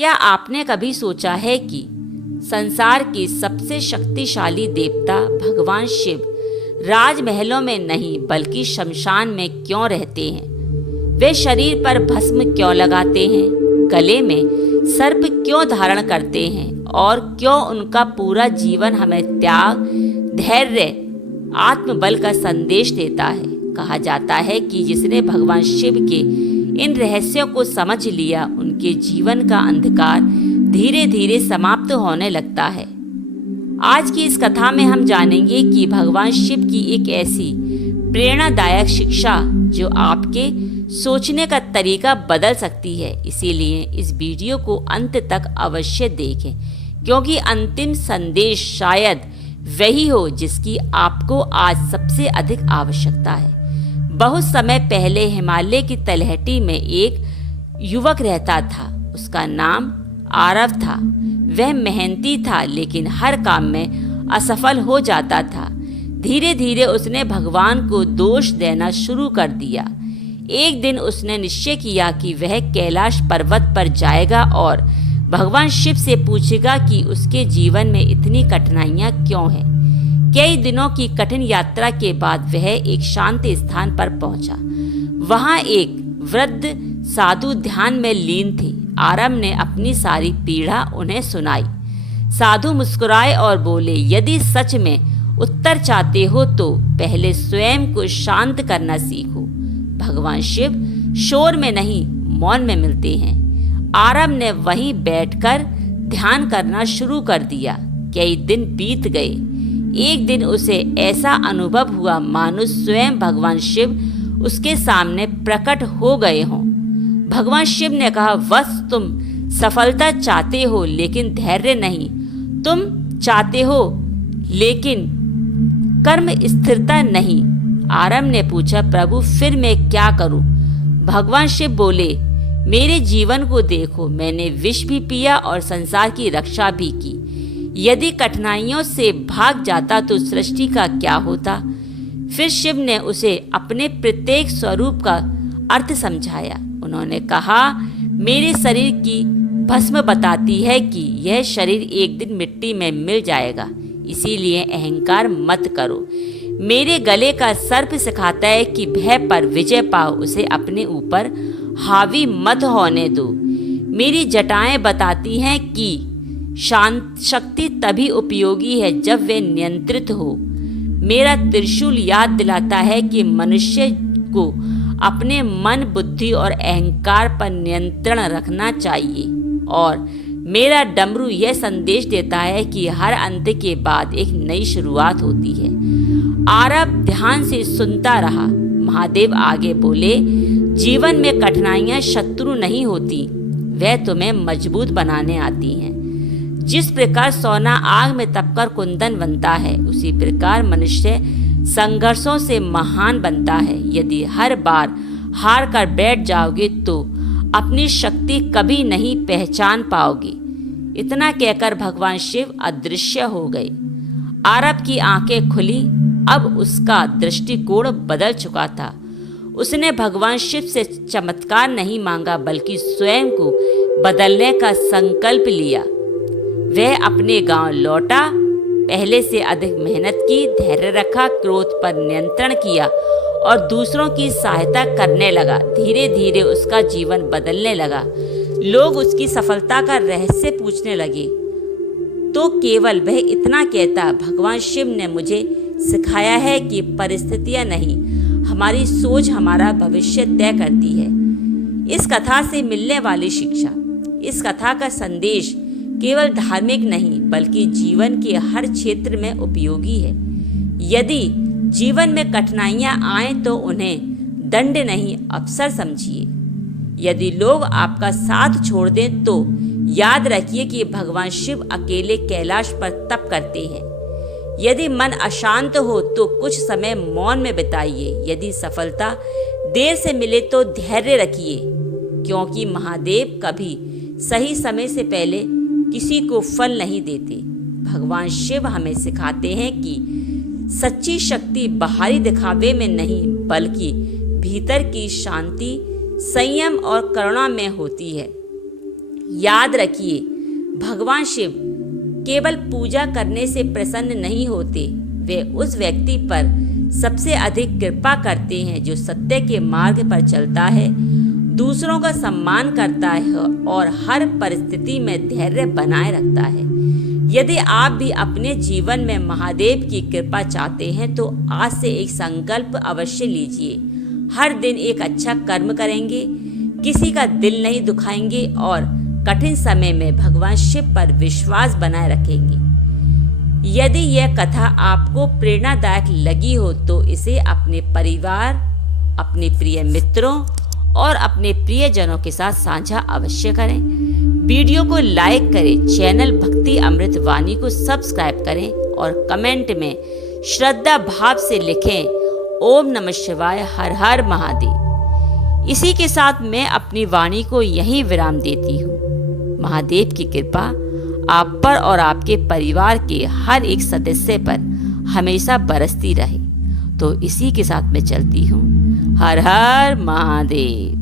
क्या आपने कभी सोचा है कि संसार के सबसे शक्तिशाली देवता भगवान शिव राजमहलों में नहीं बल्कि शमशान में क्यों रहते हैं? वे शरीर पर भस्म क्यों लगाते हैं, गले में सर्प क्यों धारण करते हैं और क्यों उनका पूरा जीवन हमें त्याग, धैर्य, आत्मबल का संदेश देता है? कहा जाता है कि जिसने भगवान शिव के इन रहस्यों को समझ लिया, उनके जीवन का अंधकार धीरे धीरे समाप्त होने लगता है। आज की इस कथा में हम जानेंगे कि भगवान शिव की एक ऐसी प्रेरणादायक शिक्षा जो आपके सोचने का तरीका बदल सकती है। इसीलिए इस वीडियो को अंत तक अवश्य देखें, क्योंकि अंतिम संदेश शायद वही हो जिसकी आपको आज सबसे अधिक आवश्यकता है। बहुत समय पहले हिमालय की तलहटी में एक युवक रहता था। उसका नाम आरव था। वह मेहनती था, लेकिन हर काम में असफल हो जाता था। धीरे धीरे उसने भगवान को दोष देना शुरू कर दिया। एक दिन उसने निश्चय किया कि वह कैलाश पर्वत पर जाएगा और भगवान शिव से पूछेगा कि उसके जीवन में इतनी कठिनाइयां क्यों हैं। कई दिनों की कठिन यात्रा के बाद वह एक शांत स्थान पर पहुंचा। वहां एक वृद्ध साधु ध्यान में लीन थे। आरव ने अपनी सारी पीड़ा उन्हें सुनाई। साधु मुस्कुराए और बोले, यदि सच में उत्तर चाहते हो तो पहले स्वयं को शांत करना सीखो। भगवान शिव शोर में नहीं, मौन में मिलते हैं। आरव ने वहीं बैठकर ध्यान करना शुरू कर दिया। कई दिन बीत गए। एक दिन उसे ऐसा अनुभव हुआ मानो स्वयं भगवान शिव उसके सामने प्रकट हो गए हों। भगवान शिव ने कहा, बस तुम सफलता चाहते हो लेकिन धैर्य नहीं, तुम चाहते हो लेकिन कर्म स्थिरता नहीं। आरव ने पूछा, प्रभु फिर मैं क्या करूं? भगवान शिव बोले, मेरे जीवन को देखो, मैंने विष भी पिया और संसार की रक्षा भी की। यदि कठिनाइयों से भाग जाता तो सृष्टि का क्या होता? फिर शिव ने उसे अपने प्रत्येक स्वरूप का अर्थ समझाया। उन्होंने कहा, मेरे शरीर की भस्म बताती है कि यह शरीर एक दिन मिट्टी में मिल जाएगा, इसीलिए अहंकार मत करो। मेरे गले का सर्प सिखाता है कि भय पर विजय पाओ, उसे अपने ऊपर हावी मत होने दो। मेरी जटाएं बताती हैं कि शांत शक्ति तभी उपयोगी है जब वे नियंत्रित हो। मेरा त्रिशूल याद दिलाता है कि मनुष्य को अपने मन, बुद्धि और अहंकार पर नियंत्रण रखना चाहिए। और मेरा डमरू यह संदेश देता है कि हर अंत के बाद एक नई शुरुआत होती है। आरव ध्यान से सुनता रहा। महादेव आगे बोले, जीवन में कठिनाइयां शत्रु नहीं होती, वह तुम्हें मजबूत बनाने आती हैं। जिस प्रकार सोना आग में तपकर कुंदन बनता है, उसी प्रकार मनुष्य संघर्षों से महान बनता है। यदि हर बार हार कर बैठ जाओगे तो अपनी शक्ति कभी नहीं पहचान पाओगे। इतना कहकर भगवान शिव अदृश्य हो गए। आरव की आंखें खुली। अब उसका दृष्टिकोण बदल चुका था। उसने भगवान शिव से चमत्कार नहीं मांगा, बल्कि स्वयं को बदलने का संकल्प लिया। वह अपने गांव लौटा, पहले से अधिक मेहनत की, धैर्य रखा, क्रोध पर नियंत्रण किया और दूसरों की सहायता करने लगा। धीरे धीरे उसका जीवन बदलने लगा। लोग उसकी सफलता का रहस्य पूछने लगे तो केवल वह इतना कहता, भगवान शिव ने मुझे सिखाया है कि परिस्थितियां नहीं, हमारी सोच हमारा भविष्य तय करती है। इस कथा से मिलने वाली शिक्षा, इस कथा का संदेश केवल धार्मिक नहीं बल्कि जीवन के हर क्षेत्र में उपयोगी है। यदि जीवन में कठिनाइयां आएं तो उन्हें दंड नहीं, अवसर समझिए। यदि लोग आपका साथ छोड़ दें तो याद रखिए कि भगवान शिव अकेले कैलाश पर तप करते हैं। यदि मन अशांत हो तो कुछ समय मौन में बिताइए। यदि सफलता देर से मिले तो धैर्य रखिए, क्योंकि महादेव कभी सही समय से पहले किसी को फल नहीं देते। भगवान शिव हमें सिखाते हैं कि सच्ची शक्ति बाहरी दिखावे में नहीं बल्कि भीतर की शांति, संयम और करुणा में होती है। याद रखिए, भगवान शिव केवल पूजा करने से प्रसन्न नहीं होते, वे उस व्यक्ति पर सबसे अधिक कृपा करते हैं जो सत्य के मार्ग पर चलता है, दूसरों का सम्मान करता है और हर परिस्थिति में धैर्य बनाए रखता है। यदि आप भी अपने जीवन में महादेव की कृपा चाहते हैं तो आज से एक संकल्प अवश्य लीजिए। हर दिन एक अच्छा कर्म करेंगे, किसी का दिल नहीं दुखाएंगे और कठिन समय में भगवान शिव पर विश्वास बनाए रखेंगे। यदि यह कथा आपको प्रेरणादायक लगी हो तो इसे अपने परिवार, अपने प्रिय मित्रों और अपने प्रियजनों के साथ साझा अवश्य करें। वीडियो को लाइक करें, चैनल भक्ति अमृत वाणी को सब्सक्राइब करें और कमेंट में श्रद्धा भाव से लिखें ओम नमः शिवाय, हर हर महादेव। इसी के साथ मैं अपनी वाणी को यहीं विराम देती हूँ। महादेव की कृपा आप पर और आपके परिवार के हर एक सदस्य पर हमेशा बरसती रहे। तो इसी के साथ मैं चलती हूँ। हर हर महादेव।